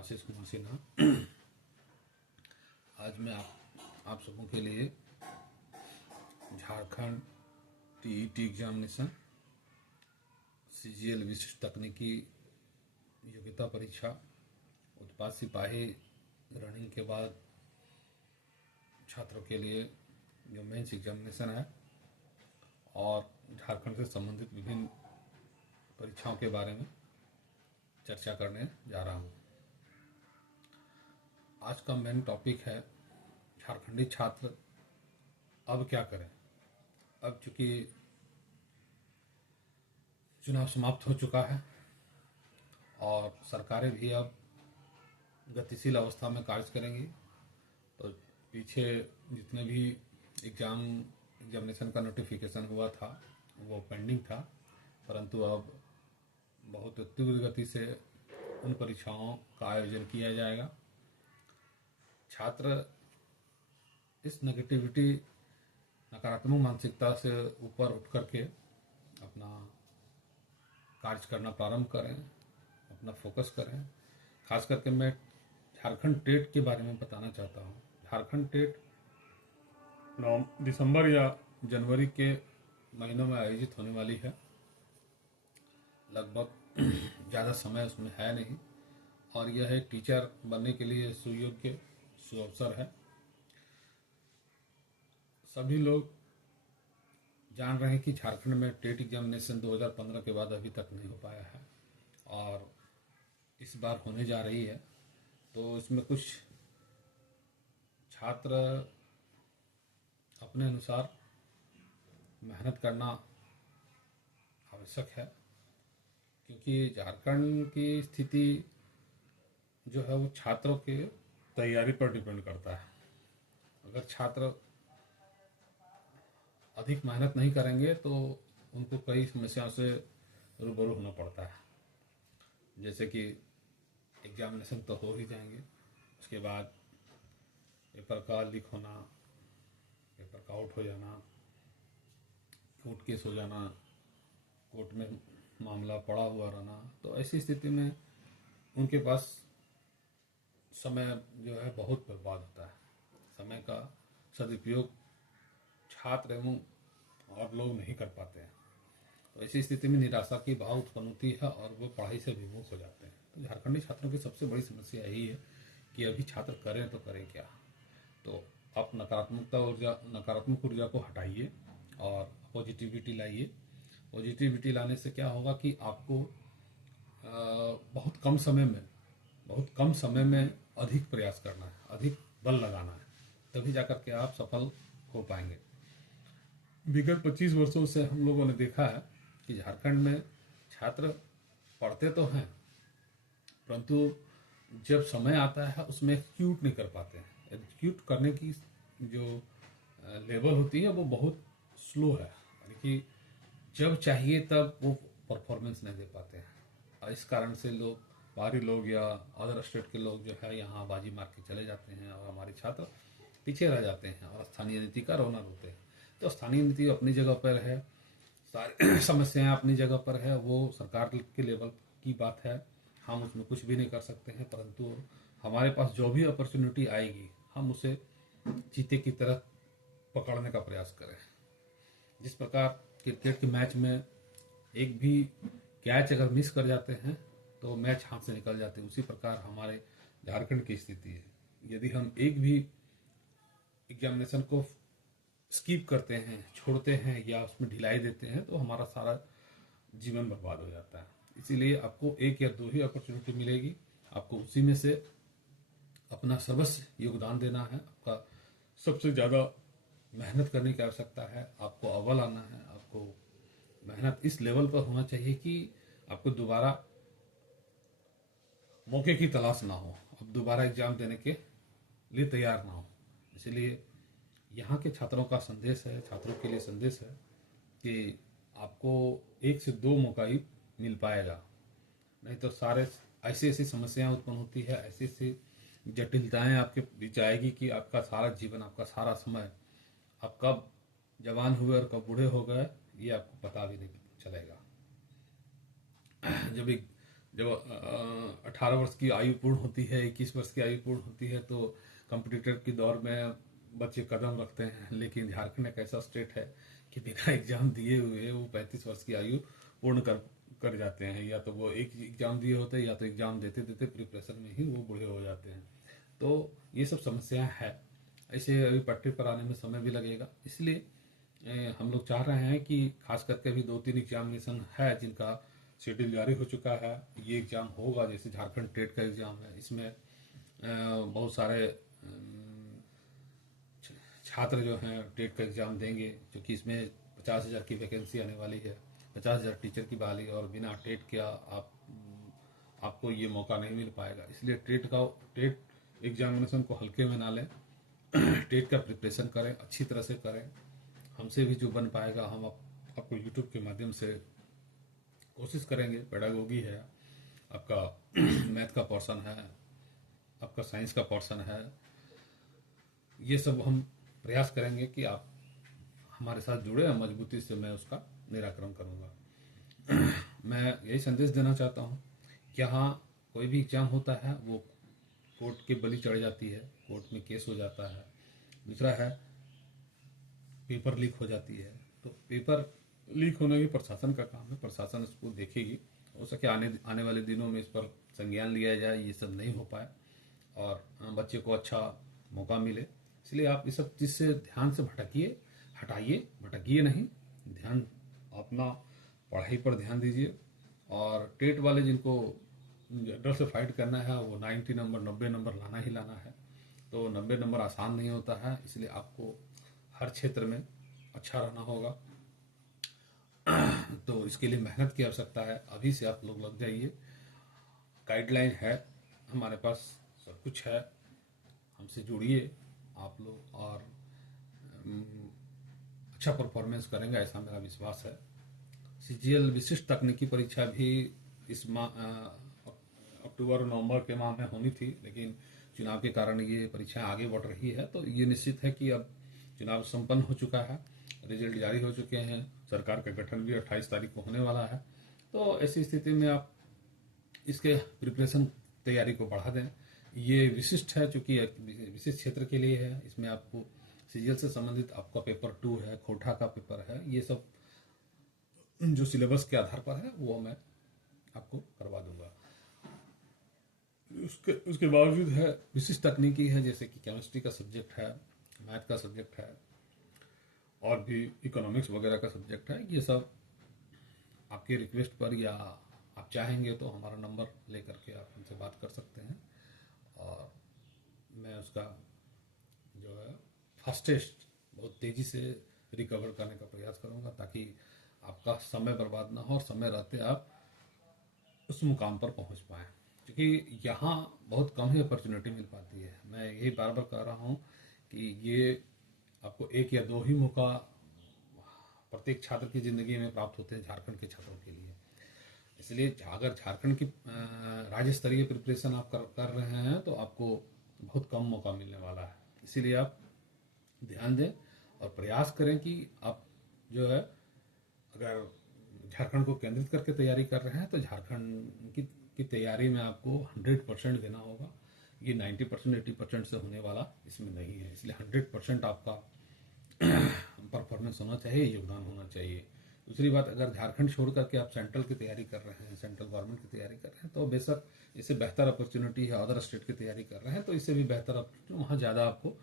आशीष कुमार सिन्हा। आज मैं आप सबों के लिए झारखंड टीईटी एग्जामिनेशन सीजीएल विशिष्ट तकनीकी योग्यता परीक्षा उत्पाद सिपाही रनिंग के बाद छात्रों के लिए जो मेंस एग्जामिनेशन है और झारखंड से संबंधित विभिन्न परीक्षाओं के बारे में चर्चा करने जा रहा हूँ। आज का मेन टॉपिक है झारखंडी छात्र अब क्या करें। अब चूंकि चुनाव समाप्त हो चुका है और सरकारें भी अब गतिशील अवस्था में कार्य करेंगी, तो पीछे जितने भी एग्जामिनेशन का नोटिफिकेशन हुआ था वो पेंडिंग था, परंतु अब बहुत तीव्र गति से उन परीक्षाओं का आयोजन किया जाएगा। छात्र इस नकारात्मक मानसिकता से ऊपर उठ करके अपना कार्य करना प्रारंभ करें, अपना फोकस करें। खास करके मैं झारखंड टेट के बारे में बताना चाहता हूँ। झारखंड टेट दिसंबर या जनवरी के महीनों में आयोजित होने वाली है। लगभग ज़्यादा समय उसमें है नहीं और यह एक टीचर बनने के लिए सुयोग्य सुअवसर है। सभी लोग जान रहे हैं कि झारखंड में टेट एग्जामिनेशन 2015 के बाद अभी तक नहीं हो पाया है और इस बार होने जा रही है, तो इसमें कुछ छात्र अपने अनुसार मेहनत करना आवश्यक है, क्योंकि झारखंड की स्थिति जो है वो छात्रों के तैयारी पर डिपेंड करता है। अगर छात्र अधिक मेहनत नहीं करेंगे तो उनको कई समस्याओं से रूबरू होना पड़ता है, जैसे कि एग्जामिनेशन तो हो ही जाएंगे, उसके बाद पेपर का लीक होना, पेपर का आउट हो जाना, कोर्ट केस हो जाना, कोर्ट में मामला पड़ा हुआ रहना। तो ऐसी स्थिति में उनके पास समय जो है बहुत बर्बाद होता है। समय का सदुपयोग छात्र एवं और लोग नहीं कर पाते हैं, तो ऐसी स्थिति में निराशा की भाव उत्पन्न होती है और वो पढ़ाई से विमुख हो जाते हैं। तो झारखंडी छात्रों की सबसे बड़ी समस्या यही है कि अभी छात्र करें तो करें क्या। तो आप नकारात्मक ऊर्जा को हटाइए और पॉजिटिविटी लाइए। पॉजिटिविटी लाने से क्या होगा कि आपको बहुत कम समय में अधिक प्रयास करना है, अधिक बल लगाना है, तभी जाकर के आप सफल हो पाएंगे। विगत 25 वर्षों से हम लोगों ने देखा है कि झारखंड में छात्र पढ़ते तो हैं, परंतु जब समय आता है उसमें एग्जीक्यूट नहीं कर पाते हैं। एग्जीक्यूट करने की जो लेवल होती है वो बहुत स्लो है, यानी कि जब चाहिए तब वो परफॉर्मेंस नहीं दे पाते हैं। और इस कारण से लोग, बाहरी लोग या अदर स्टेट के लोग जो है यहाँ बाजी मार के चले जाते हैं और हमारे छात्र पीछे रह जाते हैं और स्थानीय नीति का रौना होते हैं। तो स्थानीय नीति अपनी जगह पर है, सारी समस्याएं अपनी जगह पर है, वो सरकार के लेवल की बात है, हम उसमें कुछ भी नहीं कर सकते हैं। परंतु हमारे पास जो भी अपॉर्चुनिटी आएगी हम उसे चीते की तरह पकड़ने का प्रयास करें। जिस प्रकार क्रिकेट के मैच में एक भी कैच अगर मिस कर जाते हैं तो मैच हाथ से निकल जाते हैं, उसी प्रकार हमारे झारखंड की स्थिति है। यदि हम एक भी एग्जामिनेशन को स्किप करते हैं, छोड़ते हैं या उसमें ढिलाई देते हैं तो हमारा सारा जीवन बर्बाद हो जाता है। इसीलिए आपको एक या दो ही अपॉर्चुनिटी मिलेगी, आपको उसी में से अपना सर्वस्व योगदान देना है। आपका सबसे ज़्यादा मेहनत करने की आवश्यकता है, आपको अव्वल आना है। आपको मेहनत इस लेवल पर होना चाहिए कि आपको दोबारा मौके की तलाश ना हो, अब दोबारा एग्जाम देने के लिए तैयार ना हो। इसलिए यहाँ के छात्रों का संदेश है, छात्रों के लिए संदेश है कि आपको 1 से 2 मौका ही मिल पाएगा, नहीं तो सारे ऐसी समस्याएं उत्पन्न होती है, ऐसी जटिलताएं आपके बीच आएगी कि आपका सारा जीवन, आपका सारा समय, आप कब जवान हुए और कब बूढ़े हो गए ये आपको पता भी नहीं चलेगा। जब जब 18 वर्ष की आयु पूर्ण होती है, 21 वर्ष की आयु पूर्ण होती है, तो कंपटीटर की दौर में बच्चे कदम रखते हैं। लेकिन झारखंड एक ऐसा स्टेट है कि बिना एग्जाम दिए हुए वो 35 वर्ष की आयु पूर्ण कर जाते हैं। या तो वो एक एग्जाम दिए होते हैं, या तो एग्जाम देते देते प्रिपरेशन में ही वो बूढ़े हो जाते हैं। तो ये सब समस्याएं हैं। ऐसे अभी पट्टे पर आने में समय भी लगेगा, इसलिए हम लोग चाह रहे हैं कि खास करके अभी 2-3 एग्जामिनेशन है जिनका शेड्यूल जारी हो चुका है। ये एग्जाम होगा, जैसे झारखंड टेट का एग्जाम है, इसमें बहुत सारे छात्र जो हैं टेट का एग्जाम देंगे, क्योंकि इसमें 50,000 की वैकेंसी आने वाली है, 50,000 टीचर की बहाली, और बिना टेट के आपको ये मौका नहीं मिल पाएगा। इसलिए टेट एग्जामिनेशन को हल्के में ना लें। टेट का प्रिपरेशन करें, अच्छी तरह से करें। हमसे भी जो बन पाएगा हम आपको यूट्यूब के माध्यम से कोशिश करेंगे। पेडागोगी है आपका, मैथ का पोर्शन है आपका, साइंस का पोर्शन है, ये सब हम प्रयास करेंगे कि आप हमारे साथ जुड़े और मजबूती से मैं उसका निराकरण करूंगा। मैं यही संदेश देना चाहता हूँ कि हाँ, कोई भी एग्जाम होता है वो कोर्ट के बलि चढ़ जाती है, कोर्ट में केस हो जाता है। दूसरा है पेपर लीक हो जाती है, तो पेपर लीक होने भी प्रशासन का काम है, प्रशासन इसको देखेगी। हो सके आने वाले दिनों में इस पर संज्ञान लिया जाए, ये सब नहीं हो पाए और बच्चे को अच्छा मौका मिले। इसलिए आप इस सब चीज़ से ध्यान से भटकिए नहीं, ध्यान अपना पढ़ाई पर ध्यान दीजिए। और टेट वाले जिनको जनरल से फाइट करना है वो 90 नंबर 90 नंबर लाना ही लाना है। तो 90 नंबर आसान नहीं होता है, इसलिए आपको हर क्षेत्र में अच्छा रहना होगा। तो इसके लिए मेहनत की आवश्यकता है। अभी से आप लोग लग जाइए। गाइडलाइन है हमारे पास, सब कुछ है, हमसे जुड़िए आप लोग और अच्छा परफॉर्मेंस करेंगे, ऐसा मेरा विश्वास है। सीजीएल विशिष्ट तकनीकी परीक्षा भी इस अक्टूबर नवंबर के माह में होनी थी, लेकिन चुनाव के कारण ये परीक्षाएं आगे बढ़ रही है। तो ये निश्चित है कि अब चुनाव संपन्न हो चुका है, रिजल्ट जारी हो चुके हैं, सरकार का गठन भी 28 तारीख को होने वाला है। तो ऐसी स्थिति में आप इसके प्रिपरेशन तैयारी को बढ़ा दें। ये विशिष्ट है, चूंकि विशिष्ट क्षेत्र के लिए है। इसमें आपको सीजीएल से संबंधित आपका पेपर 2 है, खोटा का पेपर है, ये सब जो सिलेबस के आधार पर है वो मैं आपको करवा दूंगा। उसके बावजूद है विशिष्ट तकनीकी है, जैसे कि केमिस्ट्री का सब्जेक्ट है, मैथ का सब्जेक्ट है, और भी इकोनॉमिक्स वगैरह का सब्जेक्ट है। ये सब आपके रिक्वेस्ट पर या आप चाहेंगे तो हमारा नंबर लेकर के आप हमसे बात कर सकते हैं, और मैं उसका जो है फास्टेस्ट बहुत तेज़ी से रिकवर करने का प्रयास करूंगा, ताकि आपका समय बर्बाद ना हो और समय रहते आप उस मुकाम पर पहुंच पाएँ। क्योंकि यहाँ बहुत कम ही अपॉर्चुनिटी मिल पाती है। मैं यही बार बार कह रहा हूँ कि ये आपको 1 या 2 ही मौका प्रत्येक छात्र की ज़िंदगी में प्राप्त होते हैं झारखंड के छात्रों के लिए। इसलिए अगर झारखंड की राज्य स्तरीय प्रिपरेशन आप कर रहे हैं तो आपको बहुत कम मौका मिलने वाला है। इसीलिए आप ध्यान दें और प्रयास करें कि आप जो है, अगर झारखंड को केंद्रित करके तैयारी कर रहे हैं तो झारखंड की तैयारी में आपको 100% देना होगा। ये 90% 80% से होने वाला इसमें नहीं है। इसलिए 100% आपका परफॉर्मेंस होना चाहिए, योगदान होना चाहिए। दूसरी बात, अगर झारखंड छोड़ करके आप सेंट्रल की तैयारी कर रहे हैं, सेंट्रल गवर्नमेंट की तैयारी कर रहे हैं, तो बेशक इससे बेहतर अपॉर्चुनिटी है। अदर स्टेट की तैयारी कर रहे हैं तो इससे भी बेहतर अपॉर्चुनिटी, वहाँ ज़्यादा आपको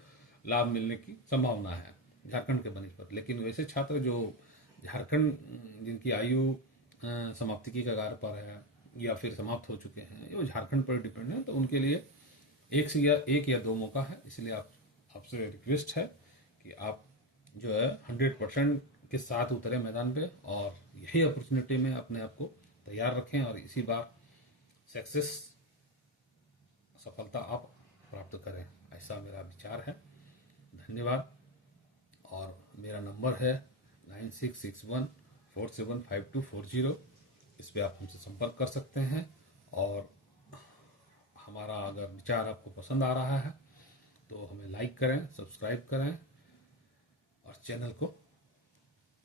लाभ मिलने की संभावना है झारखंड के बनिस्पत। लेकिन वैसे छात्र जो झारखंड, जिनकी आयु समाप्ति की कगार पर है या फिर समाप्त हो चुके हैं, वो झारखंड पर डिपेंड है, तो उनके लिए एक या दो मौका है। इसलिए आपसे रिक्वेस्ट है कि आप जो है 100% के साथ उतरे मैदान पे, और यही अपॉर्चुनिटी में अपने आप को तैयार रखें, और इसी बार सफलता आप प्राप्त करें, ऐसा मेरा विचार है। धन्यवाद। और मेरा नंबर है 9661475240। इस पर आप हमसे संपर्क कर सकते हैं। और हमारा अगर विचार आपको पसंद आ रहा है तो हमें लाइक करें, सब्सक्राइब करें और चैनल को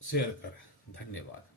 शेयर करें। धन्यवाद।